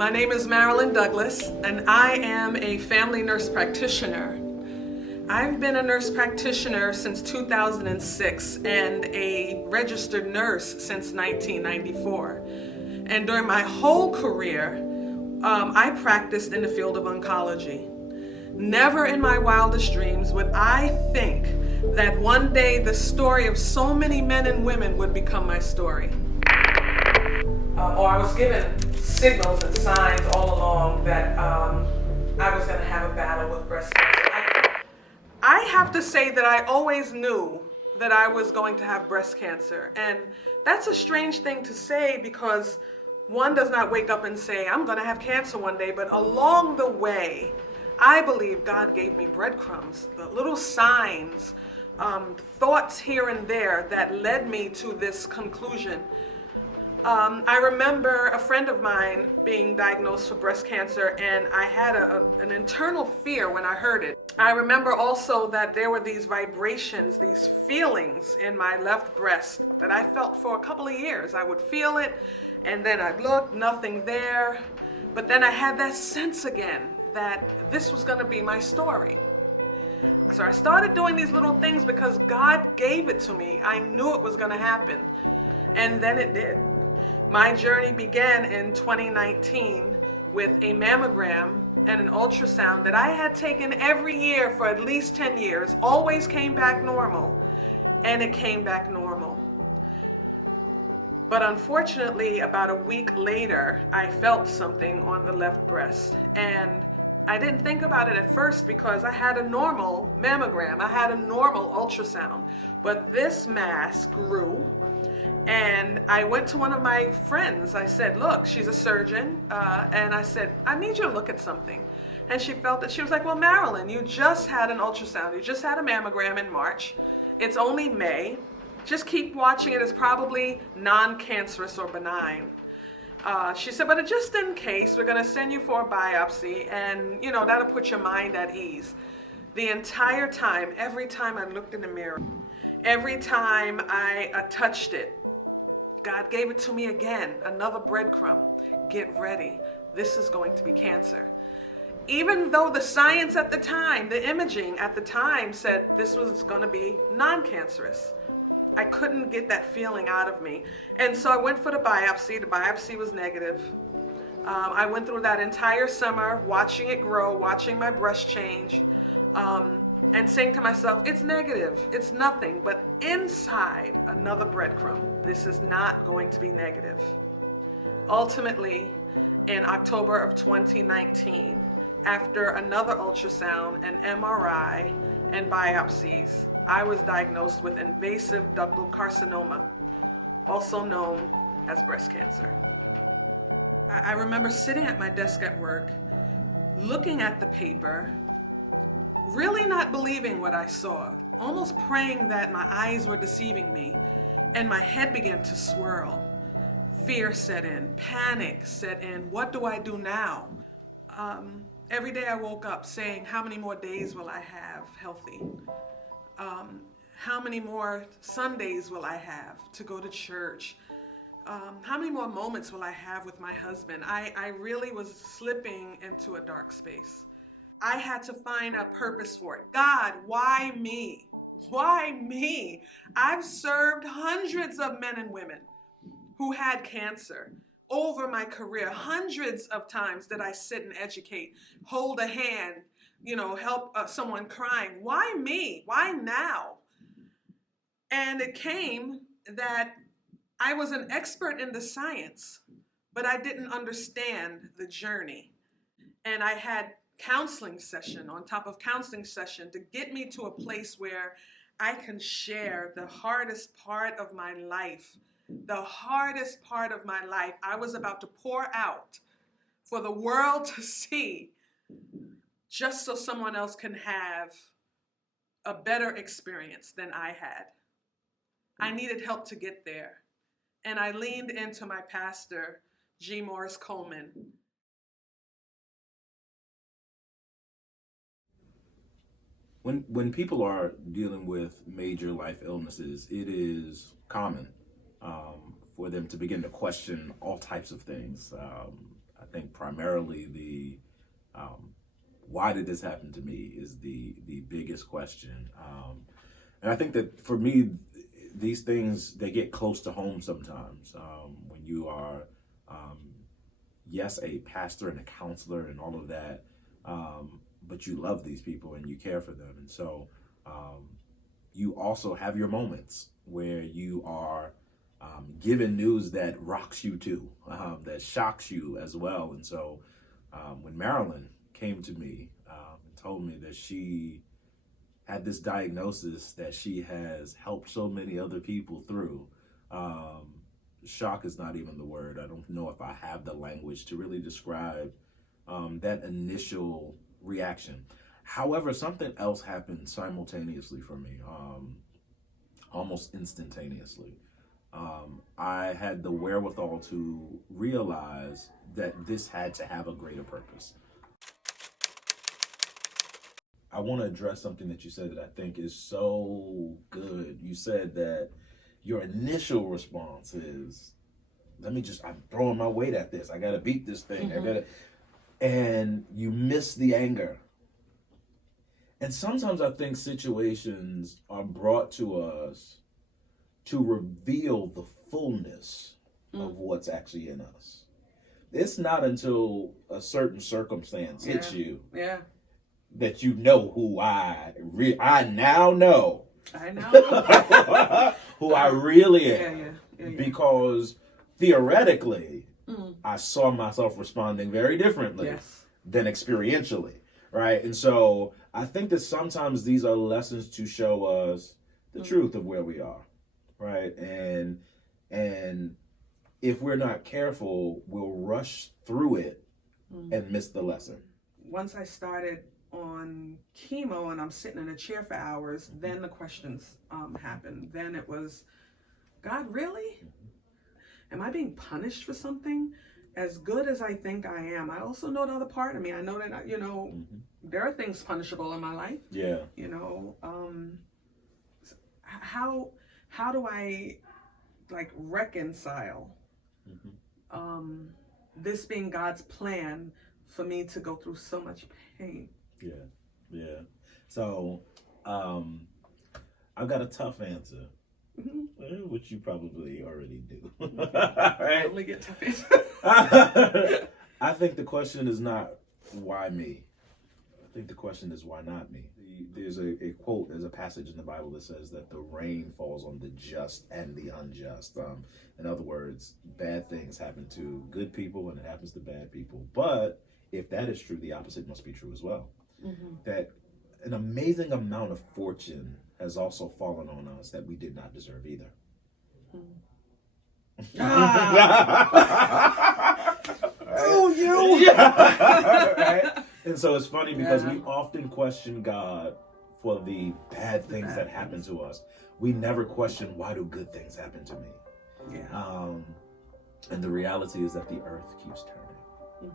My name is Marilyn Douglas, and I am a family nurse practitioner. I've been a nurse practitioner since 2006 and a registered nurse since 1994. And during my whole career, I practiced in the field of oncology. Never in my wildest dreams would I think that one day the story of so many men and women would become my story. Or I was given signals and signs all along that I was going to have a battle with breast cancer. I have to say that I always knew that I was going to have breast cancer. And that's a strange thing to say because one does not wake up and say, I'm going to have cancer one day. But along the way, I believe God gave me breadcrumbs, the little signs, thoughts here and there that led me to this conclusion. I remember a friend of mine being diagnosed with breast cancer, and I had an internal fear when I heard it. I remember also that there were these vibrations, these feelings in my left breast that I felt for a couple of years. I would feel it, and then I'd look, nothing there. But then I had that sense again that this was going to be my story. So I started doing these little things because God gave it to me. I knew it was going to happen, and then it did. My journey began in 2019 with a mammogram and an ultrasound that I had taken every year for at least 10 years, always came back normal, and it came back normal. But unfortunately, about a week later, I felt something on the left breast, and I didn't think about it at first because I had a normal mammogram, I had a normal ultrasound, but this mass grew. And I went to one of my friends. I said, look, she's a surgeon. And I said, I need you to look at something. And she felt that she was like, well, Marilyn, you just had an ultrasound. You just had a mammogram in March. It's only May. Just keep watching it. It's probably non-cancerous or benign. She said, but just in case, we're going to send you for a biopsy. And, you know, that'll put your mind at ease. The entire time, every time I looked in the mirror, every time I touched it, God gave it to me again, another breadcrumb. Get ready. This is going to be cancer. Even though the science at the time, the imaging at the time said this was going to be non-cancerous, I couldn't get that feeling out of me. And so I went for the biopsy. The biopsy was negative. I went through that entire summer watching it grow, watching my breast change, and saying to myself, it's negative, it's nothing, but inside another breadcrumb. This is not going to be negative. Ultimately, in October of 2019, after another ultrasound, an MRI, and biopsies, I was diagnosed with invasive ductal carcinoma, also known as breast cancer. I remember sitting at my desk at work, looking at the paper, really not believing what I saw, almost praying that my eyes were deceiving me, and my head began to swirl. Fear set in, panic set in. What do I do now? Every day I woke up saying, how many more days will I have healthy? How many more Sundays will I have to go to church? How many more moments will I have with my husband? I really was slipping into a dark space. I had to find a purpose for it. God, why me? Why me? I've served hundreds of men and women who had cancer over my career. Hundreds of times did I sit and educate, hold a hand, help someone crying. Why me? Why now? And it came that I was an expert in the science, but I didn't understand the journey. And I had counseling session on top of counseling session to get me to a place where I can share the hardest part of my life. The hardest part of my life I was about to pour out for the world to see, just so someone else can have a better experience than I had. I needed help to get there. And I leaned into my pastor, G. Morris Coleman. When people are dealing with major life illnesses, it is common for them to begin to question all types of things. think primarily the why did this happen to me is the biggest question. And I think that for me, these things, they get close to home sometimes. When you are, yes, a pastor and a counselor and all of that, but you love these people and you care for them. And so you also have your moments where you are given news that rocks you too, that shocks you as well. And so when Marilyn came to me and told me that she had this diagnosis that she has helped so many other people through, shock is not even the word. I don't know if I have the language to really describe that initial reaction. However, something else happened simultaneously for me, almost instantaneously. I had the wherewithal to realize that this had to have a greater purpose. I want to address something that you said that I think is so good. You said that your initial response is, I'm throwing my weight at this. I got to beat this thing. And you miss the anger. And sometimes I think situations are brought to us to reveal the fullness of what's actually in us. It's not until a certain circumstance hits you that you know who I now know. I know. Who I really am. Because theoretically, I saw myself responding very differently than experientially, right? And so I think that sometimes these are lessons to show us the truth of where we are, right? And if we're not careful, we'll rush through it and miss the lesson. Once I started on chemo and I'm sitting in a chair for hours, then the questions happened. Then it was, God, really? Am I being punished for something? As good as I think I am, I also know the other part of me. I know that, there are things punishable in my life. Yeah. How do I reconcile this being God's plan for me to go through so much pain? Yeah. So, I've got a tough answer, which you probably already do. Right? Only get tough answers. I think the question is not why me. I think the question is why not me. There's a quote, there's a passage in the Bible that says that the rain falls on the just and the unjust. In other words, bad things happen to good people and it happens to bad people. But if that is true, the opposite must be true as well. That an amazing amount of fortune has also fallen on us that we did not deserve either. Oh, you! Right? And so it's funny because we often question God for the bad things that happen to us. We never question, why do good things happen to me? And the reality is that the earth keeps turning.